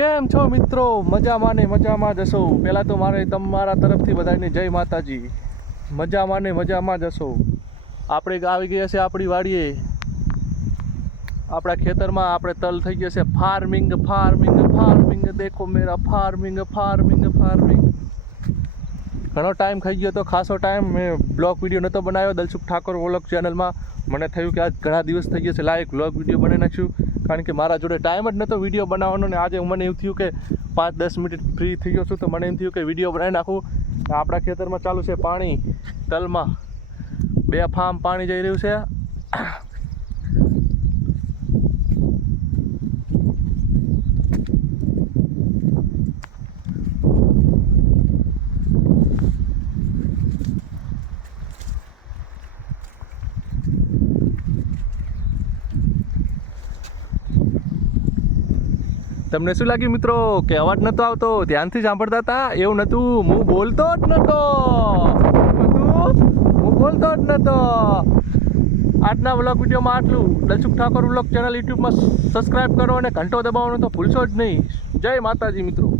કેમ છો મિત્રો? મજામાં ને મજામાં જશો. પહેલાં તો મારે તમારા તરફથી બધાને જય માતાજી. મજામાં ને મજામાં જશો. આપણે આવી ગયા છે આપણી વાડીએ, આપણા ખેતરમાં. આપણે તલ થઈ ગયા છે ફાર્મિંગ ફાર્મિંગ ફાર્મિંગ. દેખો મેરા ફાર્મિંગ ફાર્મિંગ ફાર્મિંગ. ઘણો ટાઈમ થઈ ગયો તો, ખાસો ટાઈમ મેં બ્લોગ વિડીયો નહોતો બનાવ્યો દલસુખ ઠાકોર વ્લોગ ચેનલમાં. મને થયું કે આજ ઘણા દિવસ થઈ ગયા છે, લાઈક બ્લોગ વિડીયો બનાવી નાખ્યું. કારણ કે મારા જોડે ટાઈમ જ નહોતો વિડીયો બનાવવાનો. ને આજે મને એવું થયું કે 5-10 મિનિટ ફ્રી થઈ ગયો છું, તો મને એમ થયું કે વિડીયો બનાવી નાખું. આપણા ખેતરમાં ચાલુ છે પાણી. તલમાં 2 ફાર્મ પાણી જઈ રહ્યું છે. તમને શું લાગ્યું મિત્રો કે અવાજ નહોતો આવતો? ધ્યાનથી સાંભળતા હતા? એવું નહોતું, હું બોલતો જ નહોતો. હું બોલતો જ નહોતો. આજના વ્લોગ વિડીયોમાં આટલું. દલસુખ ઠાકોર વ્લોગ ચેનલ યુટ્યુબમાં સબસ્ક્રાઈબ કરો અને ઘંટો દબાવવાનો તો ભૂલશો જ નહીં. જય માતાજી મિત્રો.